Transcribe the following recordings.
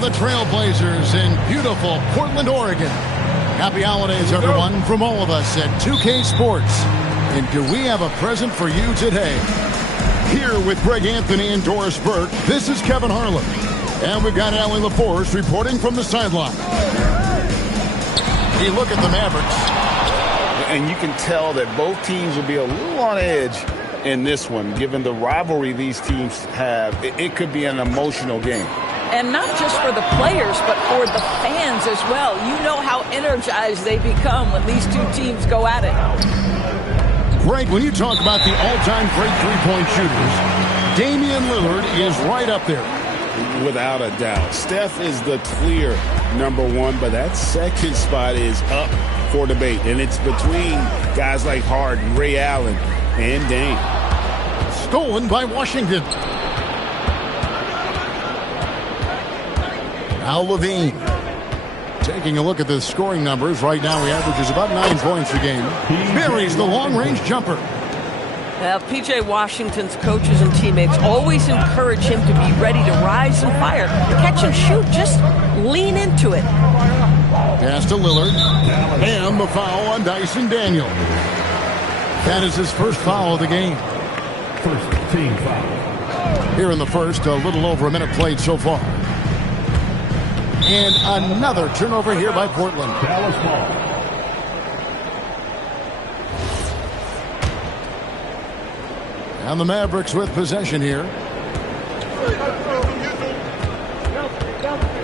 the Trailblazers in beautiful Portland, Oregon. Happy holidays, everyone, from all of us at 2K Sports. And do we have a present for you today? Here with Greg Anthony and Doris Burke, this is Kevin Harlan. And we've got Allie LaForce reporting from the sideline. You look at the Mavericks. And you can tell that both teams will be a little on edge in this one, given the rivalry these teams have. It could be an emotional game. And not just for the players, but for the fans as well. You know how energized they become when these two teams go at it. Greg, when you talk about the all-time great three-point shooters, Damian Lillard is right up there. Without a doubt. Steph is the clear number one, but that second spot is up for debate. And it's between guys like Harden, Ray Allen, and Dame. Stolen by Washington. Now Levine. Taking a look at the scoring numbers. Right now he averages about 9 points a game. Buries the long-range jumper. P.J. Washington's coaches and teammates always encourage him to be ready to rise and fire. Catch and shoot. Just lean into it. Pass to Lillard. And the foul on Dyson Daniel. That is his first foul of the game. First team foul. Here in the first, a little over a minute played so far. And another turnover here by Portland. Dallas ball. And the Mavericks with possession here.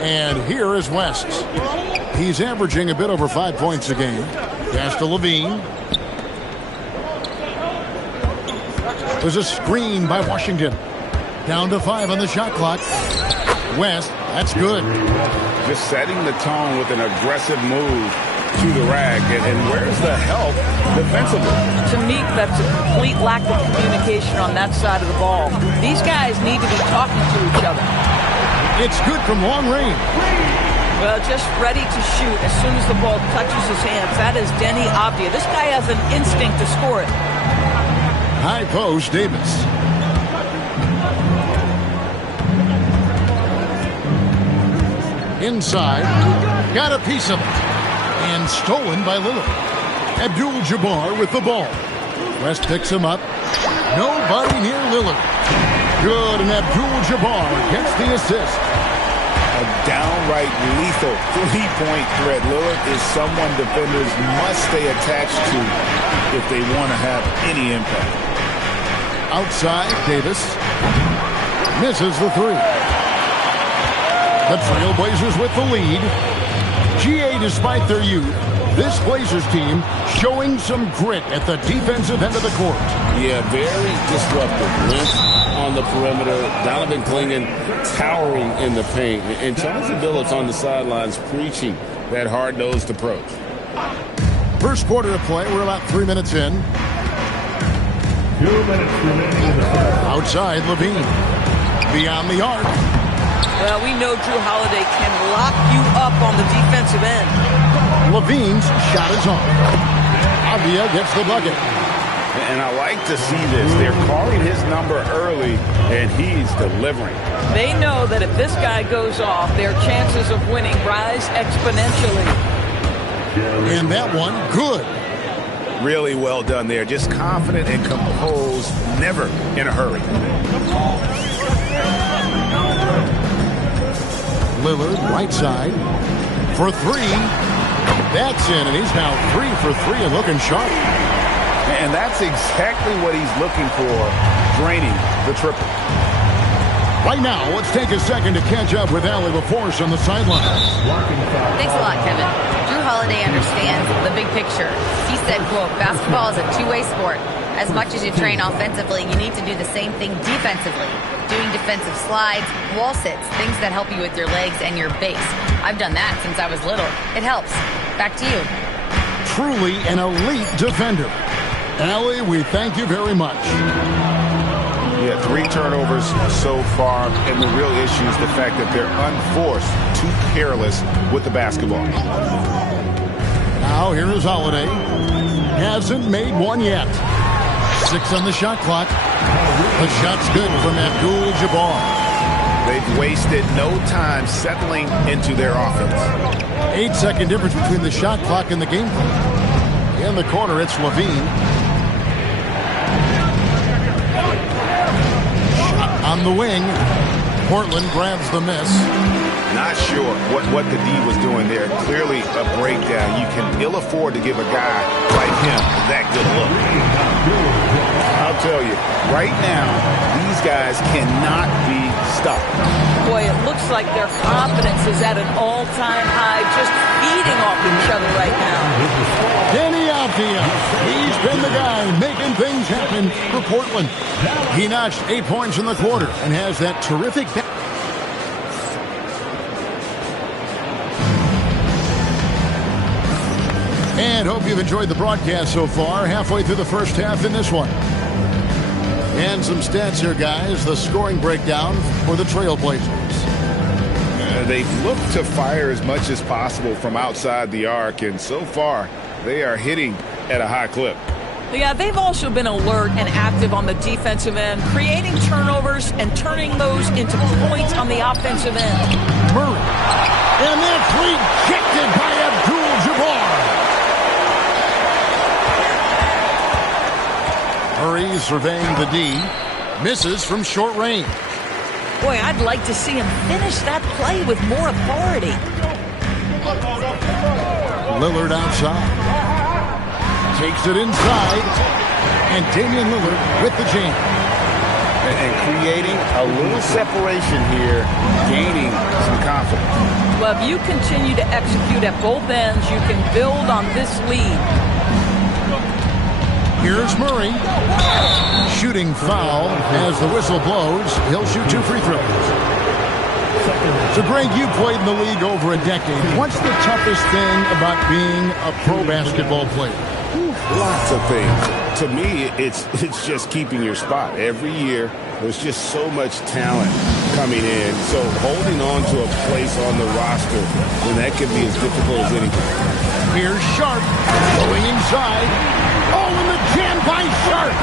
And here is West. He's averaging a bit over 5 points a game. Pass to Levine. There's a screen by Washington. Down to 5 on the shot clock. West, that's good. Just setting the tone with an aggressive move to the rack. And where's the help defensively? To me, that's a complete lack of communication on that side of the ball. These guys need to be talking to each other. It's good from long range. Well, just ready to shoot as soon as the ball touches his hands. That is Denny Avdia. This guy has an instinct to score it. High post, Davis. Inside. Got a piece of it. And stolen by Lillard. Abdul-Jabbar with the ball. West picks him up. Nobody near Lillard. Good, and Abdul-Jabbar gets the assist. A downright lethal three-point threat. Lillard is someone defenders must stay attached to if they want to have any impact. Outside, Davis misses the three. The Trailblazers with the lead. GA, despite their youth, this Blazers team showing some grit at the defensive end of the court. Yeah, very disruptive. Length on the perimeter. Donovan Clingan towering in the paint. And Chauncey Billups on the sidelines preaching that hard-nosed approach. First quarter of play. We're about 3 minutes in. 2 minutes remaining. Outside, Levine. Beyond the arc. Well, we know Drew Holiday can lock you up on the defensive end. Levine's shot is on. Avdia gets the bucket. And I like to see this. They're calling his number early, and he's delivering. They know that if this guy goes off, their chances of winning rise exponentially. And that one, good. Really well done there. Just confident and composed, never in a hurry. Lillard, right side, for three. That's in, and he's now 3 for 3 and looking sharp. And that's exactly what he's looking for, draining the triple. Right now, let's take a second to catch up with Allie LaForce on the sidelines. Thanks a lot, Kevin. Drew Holiday understands the big picture. He said, quote, basketball is a two-way sport. As much as you train offensively, you need to do the same thing defensively. Doing defensive slides, wall sits, things that help you with your legs and your base. I've done that since I was little. It helps. Back to you. Truly an elite defender. Allie, we thank you very much. Yeah, 3 turnovers so far, and the real issue is the fact that they're unforced, too careless with the basketball. Now here is Holiday. Hasn't made one yet. 6 on the shot clock. The shot's good from Abdul-Jabbar. They've wasted no time settling into their offense. 8-second difference between the shot clock and the game clock. In the corner, it's Levine. Shot on the wing. Portland grabs the miss. Not sure what the D was doing there. Clearly a breakdown. You can ill afford to give a guy like him that good look. I'll tell you, right now, these guys cannot be stopped. Boy, it looks like their confidence is at an all-time high, just feeding off each other right now. Kenny Althea, he's been the guy making things happen for Portland. He notched 8 points in the quarter and has that terrific back. And hope you've enjoyed the broadcast so far. Halfway through the first half in this one. And some stats here, guys. The scoring breakdown for the Trailblazers. They've looked to fire as much as possible from outside the arc, and so far they are hitting at a high clip. Yeah, they've also been alert and active on the defensive end, creating turnovers and turning those into points on the offensive end. Murray. And that's rejected by Abdul-Jabbar. Murray surveying the D. Misses from short range. Boy, I'd like to see him finish that play with more authority. Lillard outside. Takes it inside. And Damian Lillard with the jam. And creating a little separation here, gaining some confidence. Well, if you continue to execute at both ends, you can build on this lead. Here's Murray. Shooting foul as the whistle blows. He'll shoot 2 free throws. So, Greg, you played in the league over a decade. What's the toughest thing about being a pro basketball player? Lots of things. To me, it's just keeping your spot. Every year, there's just so much talent coming in. So holding on to a place on the roster, and that can be as difficult as anything. Here's Sharp going inside. Oh, and the jam by Sharp.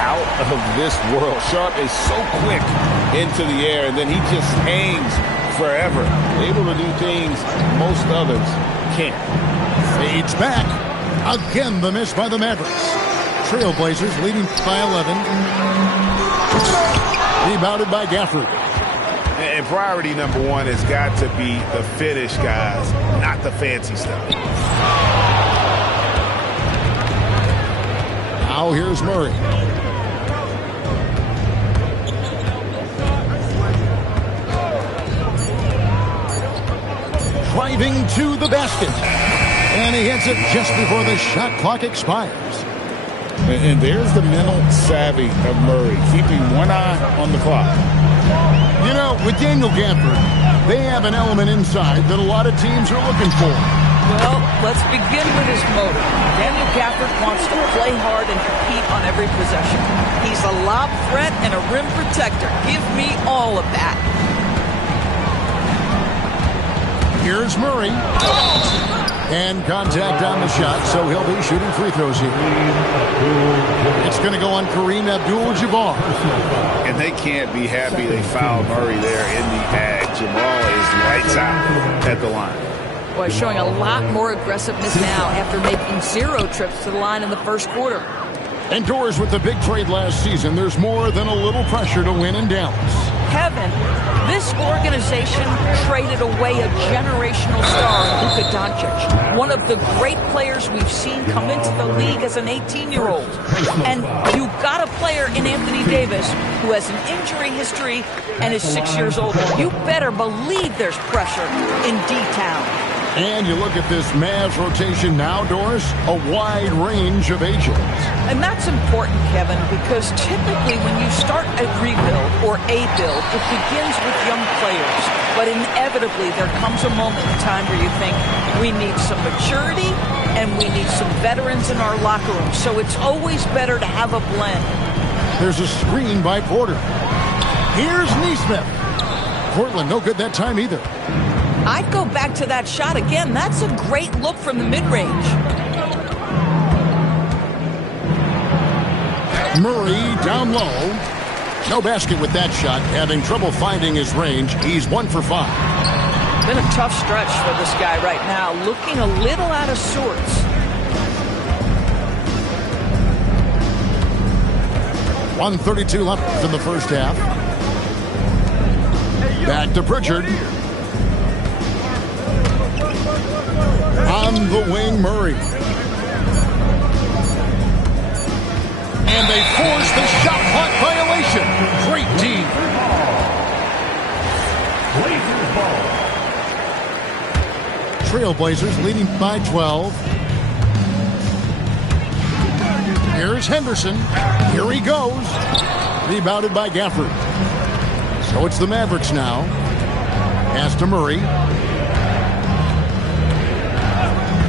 Out of this world. Sharp is so quick into the air, and then he just hangs forever. Able to do things most others can't. Fades back. Again, the miss by the Mavericks. Trailblazers leading by 11. Rebounded by Gafford. And priority number one has got to be the finish, guys, not the fancy stuff. Now here's Murray. Driving to the basket. And he hits it just before the shot clock expires. And there's the mental savvy of Murray, keeping one eye on the clock. You know, with Daniel Gafford, they have an element inside that a lot of teams are looking for. Well, let's begin with his motive. Daniel Gafford wants to play hard and compete on every possession. He's a lob threat and a rim protector. Give me all of that. Here's Murray. And contact on the shot, so he'll be shooting free throws here. It's going to go on Kareem Abdul-Jabbar. And they can't be happy they fouled Murray there in the act. Jamal is lights out at the line. Boy, showing a lot more aggressiveness now after making 0 trips to the line in the first quarter. Indoors with the big trade last season, there's more than a little pressure to win in Dallas. Kevin, this organization traded away a generational star in Luka Doncic, one of the great players we've seen come into the league as an 18-year-old. And you've got a player in Anthony Davis who has an injury history and is 6 years old. You better believe there's pressure in D-Town. And you look at this Mavs rotation now, Doris, a wide range of ages. And that's important, Kevin, because typically when you start a rebuild or a build, it begins with young players. But inevitably, there comes a moment in time where you think, we need some maturity and we need some veterans in our locker room. So it's always better to have a blend. There's a screen by Porter. Here's Nesmith. Portland, no good that time either. I'd go back to that shot again. That's a great look from the mid-range. Murray down low. No basket with that shot. Having trouble finding his range. He's 1 for 5. Been a tough stretch for this guy right now. Looking a little out of sorts. 1:32 left in the first half. Back to Pritchard. On the wing, Murray. And they force the shot clock violation. Great D. Trailblazers leading by 12. Here's Henderson. Here he goes. Rebounded by Gafford. So it's the Mavericks now. Pass to Murray.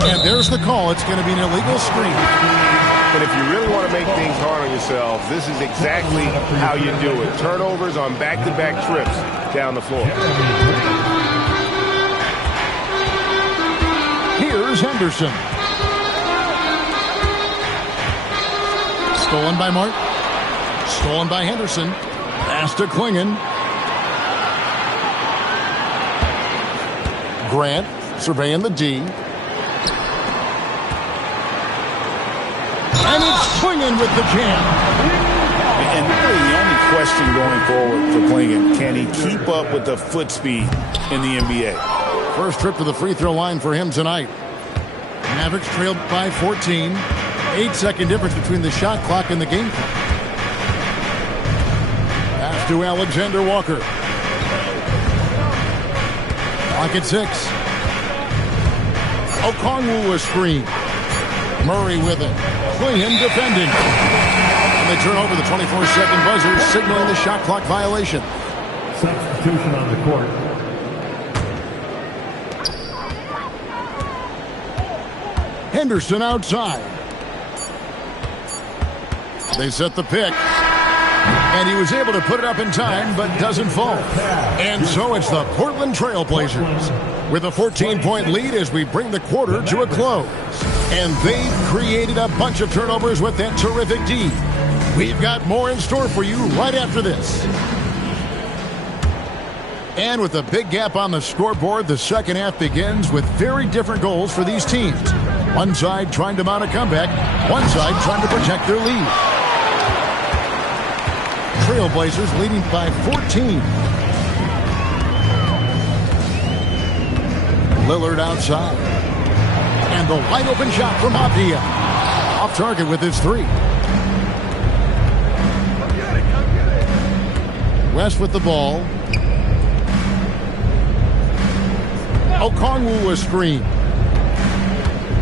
And there's the call. It's going to be an illegal screen. But if you really want to make things hard on yourself, this is exactly how you do it. Turnovers on back-to-back trips down the floor. Here's Henderson. Stolen by Martin. Stolen by Henderson. Pass to Klingon. Grant surveying the D. And it's Klingon with the jam. And really the only question going forward for Klingon, can he keep up with the foot speed in the NBA? First trip to the free throw line for him tonight. Mavericks trailed by 14. 8-second difference between the shot clock and the game clock. Pass to Alexander Walker. Clock at 6. Okongwu a screen. Murray with it. Klingon defending. And they turn over the 24-second buzzer, signaling the shot clock violation. Substitution on the court. Henderson outside. They set the pick. And he was able to put it up in time, but doesn't fall. And so it's the Portland Trailblazers with a 14-point lead as we bring the quarter to a close. And they've created a bunch of turnovers with that terrific D. We've got more in store for you right after this. And with a big gap on the scoreboard, the second half begins with very different goals for these teams. One side trying to mount a comeback, one side trying to protect their lead. Trailblazers leading by 14. Lillard outside. And the wide open shot from Avdia. Off target with his 3. West with the ball. Okongwu a screen.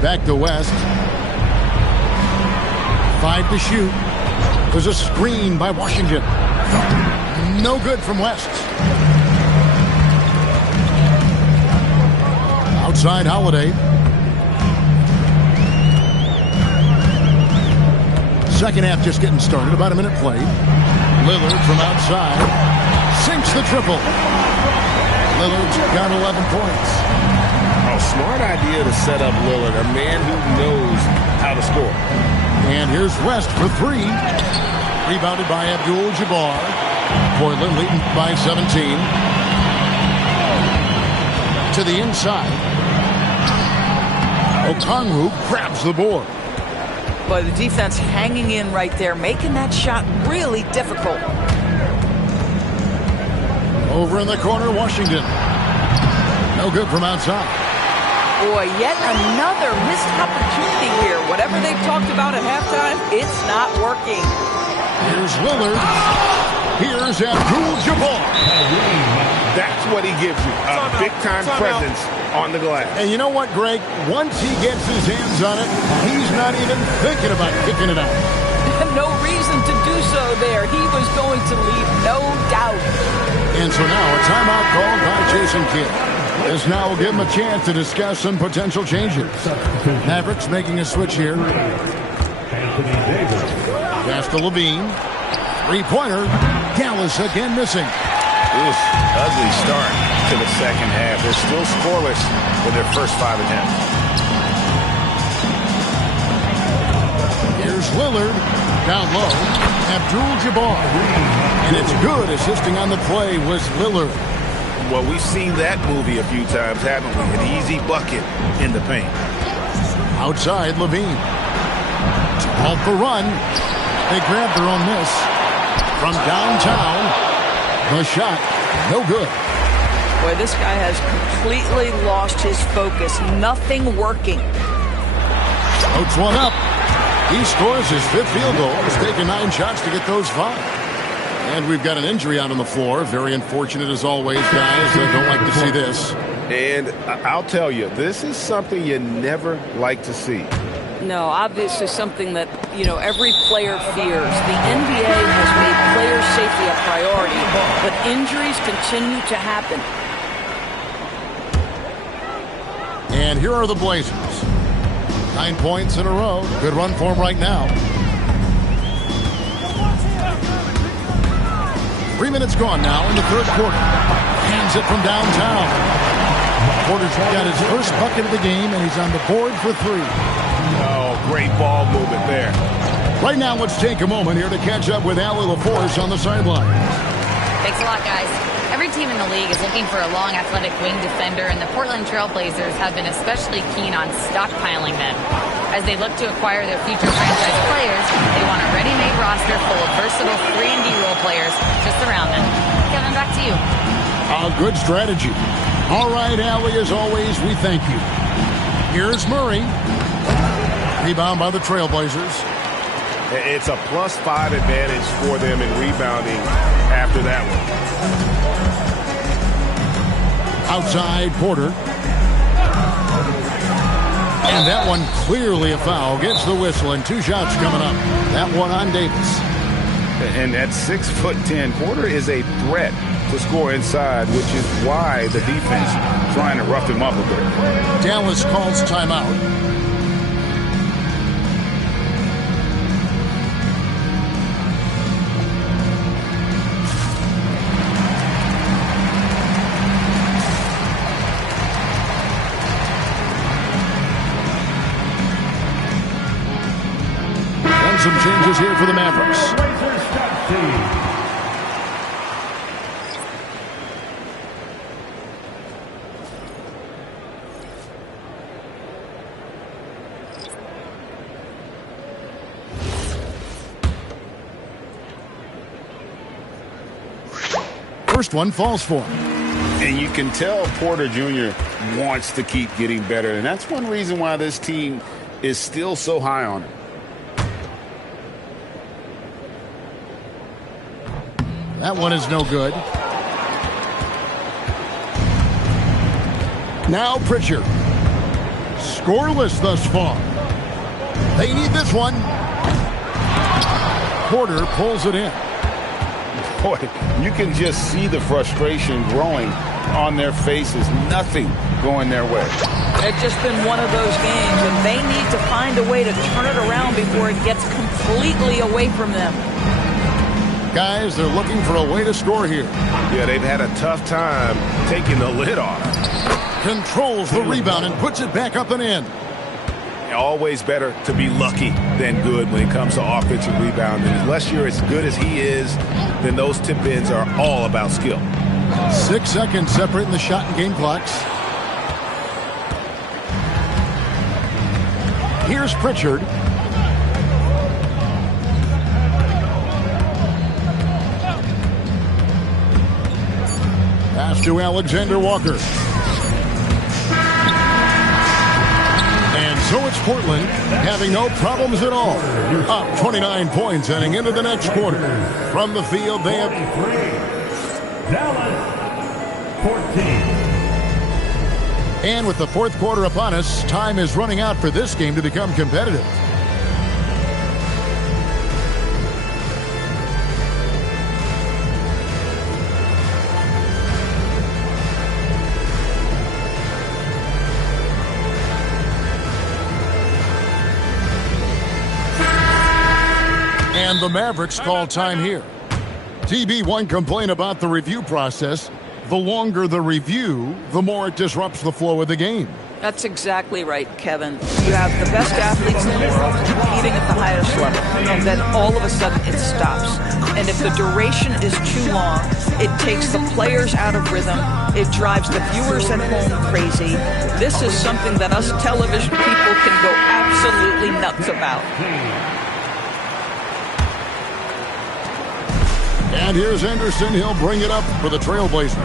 Back to West. 5 to shoot. There's a screen by Washington. No good from West. Outside Holiday. Second half just getting started. About a minute played. Lillard from outside. Sinks the triple. Lillard's got 11 points. Oh, smart idea to set up Lillard, a man who knows how to score. And here's West for 3. Rebounded by Abdul-Jabbar. Portland leading by 17. To the inside. Okongwu grabs the board. But the defense hanging in right there, making that shot really difficult. Over in the corner, Washington. No good from outside. Boy, yet another missed opportunity here. Whatever they've talked about at halftime, it's not working. Here's Lillard. Here's Abdul-Jabbar. That's what he gives you, a big-time presence on the glass. And you know what, Greg? Once he gets his hands on it, he's not even thinking about kicking it out. No reason to do so there. He was going to leave, no doubt. And so now a timeout called by Jason Kidd. This now will give him a chance to discuss some potential changes. Mavericks making a switch here. Pass to Levine. Three-pointer. Dallas again missing. Oof, ugly start to the second half. They're still scoreless with their first 5 attempts. Here's Lillard. Down low, Abdul-Jabbar. And it's good. Assisting on the play was Lillard. Well, we've seen that movie a few times, haven't we? An easy bucket in the paint. Outside, Levine. Off the run. They grabbed their own miss. From downtown, the shot, no good. Boy, this guy has completely lost his focus. Nothing working. Floats one up. He scores his 5th field goal. He's taken 9 shots to get those 5. And we've got an injury out on the floor. Very unfortunate as always, guys. I don't like to see this. And I'll tell you, this is something you never like to see. No, obviously something that, every player fears. The NBA has made player safety a priority, but injuries continue to happen. And here are the Blazers. 9 points in a row. Good run for them right now. 3 minutes gone now in the 3rd quarter. Hands it from downtown. Porter's got his first bucket of the game, and he's on the board for 3. Oh, great ball movement there. Right now, let's take a moment here to catch up with Allie LaForce on the sideline. Thanks a lot, guys. Every team in the league is looking for a long, athletic wing defender, and the Portland Trail Blazers have been especially keen on stockpiling them. As they look to acquire their future franchise players, they want a ready-made roster full of versatile 3-and-D role players to surround them. Kevin, back to you. A good strategy. All right, Allie, as always, we thank you. Here's Murray. Rebound by the Trailblazers. It's a +5 advantage for them in rebounding after that one. Outside, Porter. And that one clearly a foul. Gets the whistle, and 2 shots coming up. That one on Davis. And at 6'10", Porter is a threat to score inside, which is why the defense trying to rough him up a bit. Dallas calls timeout. Some changes here for the Mavericks. First one falls for him. And you can tell Porter Jr. wants to keep getting better, and that's one reason why this team is still so high on him. That one is no good. Now Pritchard. Scoreless thus far. They need this one. Porter pulls it in. Boy, you can just see the frustration growing on their faces. Nothing going their way. It's just been one of those games, and they need to find a way to turn it around before it gets completely away from them. Guys, they're looking for a way to score here. Yeah, they've had a tough time taking the lid off. Controls the rebound and puts it back up and in. Always better to be lucky than good when it comes to offensive rebounding. Unless you're as good as he is, then those tip-ins are all about skill. 6 seconds separating the shot and game clocks. Here's Pritchard. Pass to Alexander Walker. And so it's Portland having no problems at all. Up 29 points heading into the next quarter. From the field, they have... Dallas, 14. And with the 4th quarter upon us, time is running out for this game to become competitive. And the Mavericks call time here. TB1 complained about the review process. The longer the review, the more it disrupts the flow of the game. That's exactly right, Kevin. You have the best athletes in the world competing at the highest level, and then all of a sudden it stops. And if the duration is too long, it takes the players out of rhythm. It drives the viewers at home crazy. This is something that us television people can go absolutely nuts about. And here's Anderson. He'll bring it up for the Trailblazers.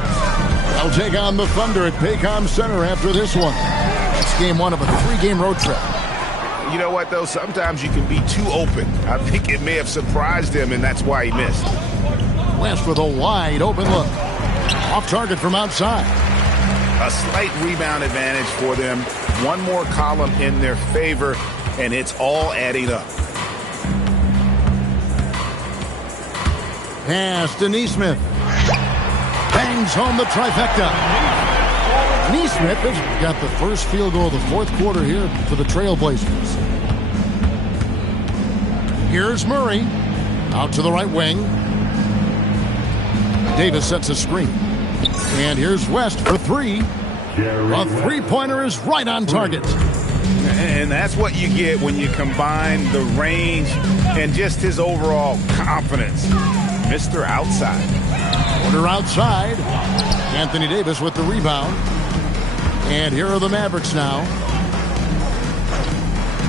They'll take on the Thunder at Paycom Center after this one. It's game one of a 3-game road trip. You know what, though? Sometimes you can be too open. I think it may have surprised him, and that's why he missed. West with a wide open look. Off target from outside. A slight rebound advantage for them. One more column in their favor, and it's all adding up. Pass to Nesmith. Bangs home the trifecta. Nesmith has got the first field goal of the fourth quarter here for the Trailblazers. Here's Murray. Out to the right wing. Davis sets a screen. And here's West for three. A three-pointer is right on target. And that's what you get when you combine the range and just his overall confidence. Mr. Outside. Porter outside. Anthony Davis with the rebound. And here are the Mavericks now.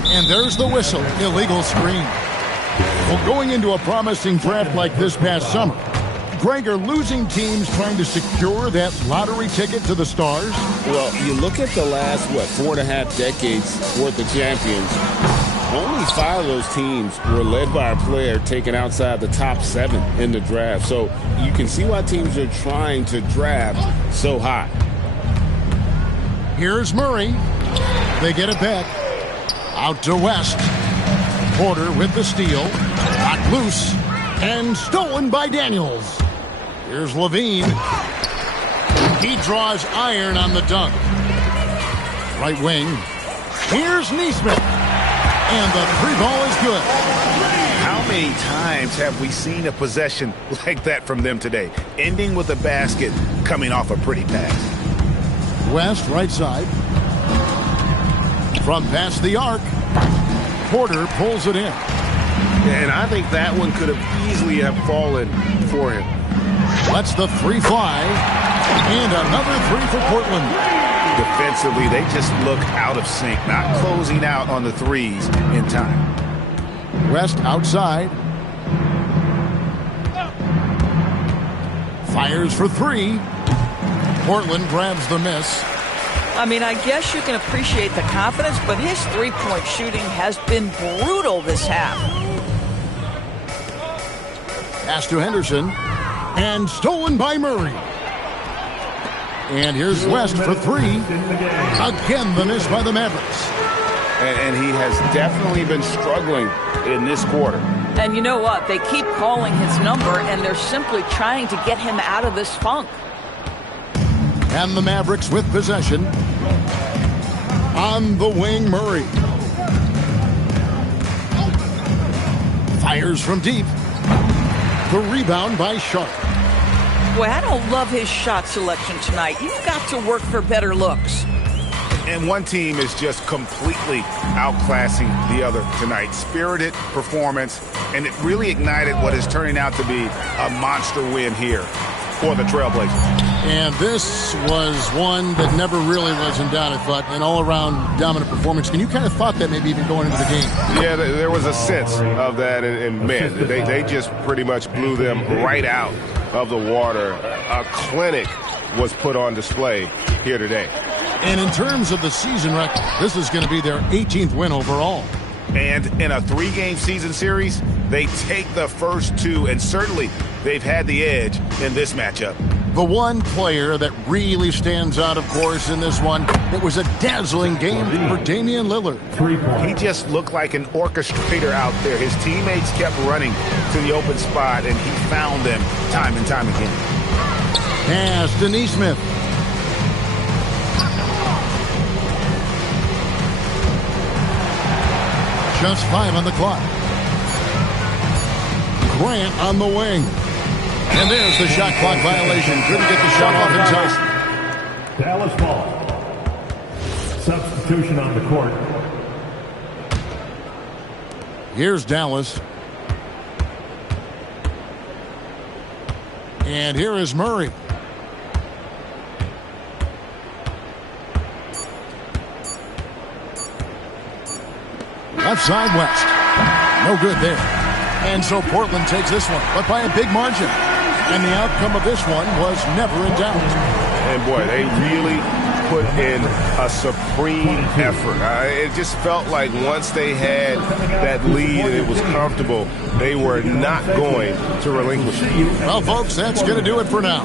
And there's the whistle. Illegal screen. Well, going into a promising draft like this past summer, Greg, are losing teams trying to secure that lottery ticket to the stars? Well, you look at the last, 4.5 decades worth of champions. Only 5 of those teams were led by a player taken outside the top 7 in the draft. So you can see why teams are trying to draft so high. Here's Murray. They get it back. Out to West. Porter with the steal. Knocked loose. And stolen by Daniels. Here's Levine. He draws iron on the dunk. Right wing. Here's Nesmith. And the three ball is good. How many times have we seen a possession like that from them today? Ending with a basket, coming off a pretty pass. West, right side. From past the arc. Porter pulls it in. And I think that one could have easily have fallen for him. Lets the three fly. And another three for Portland. Defensively, they just look out of sync, not closing out on the threes in time. West outside. Fires for three. Portland grabs the miss. I mean, I guess you can appreciate the confidence, but his three-point shooting has been brutal this half. Pass to Henderson. And stolen by Murray. And here's West for three. Again, the miss by the Mavericks. And he has definitely been struggling in this quarter. And you know what? They keep calling his number, and they're simply trying to get him out of this funk. And the Mavericks with possession. On the wing, Murray. Fires from deep. The rebound by Sharp. Boy, I don't love his shot selection tonight. You've got to work for better looks. And one team is just completely outclassing the other tonight. Spirited performance, and it really ignited what is turning out to be a monster win here for the Trailblazers. And this was one that never really was in doubt, I thought, an all-around dominant performance. And you kind of thought that maybe even going into the game. Yeah, there was a sense of that in men. They just pretty much blew them right out of the water. A clinic was put on display here today. And in terms of the season record, this is going to be their 18th win overall. And in a 3-game season series, they take the first 2, and certainly they've had the edge in this matchup. The one player that really stands out, of course, in this one, it was a dazzling game for Damian Lillard. He just looked like an orchestrator out there. His teammates kept running to the open spot, and he found them time and time again. Pass to Nesmith. Just 5 on the clock. Grant on the wing. And there's the shot clock violation. Couldn't get the shot off in time. Dallas ball. substitution on the court. Here's Dallas. And here is Murray. Left side West. No good there. And so Portland takes this one, but by a big margin. And the outcome of this one was never in doubt. And boy, they really put in a supreme effort. It just felt like once they had that lead and it was comfortable, they were not going to relinquish it. Well, folks, that's going to do it for now.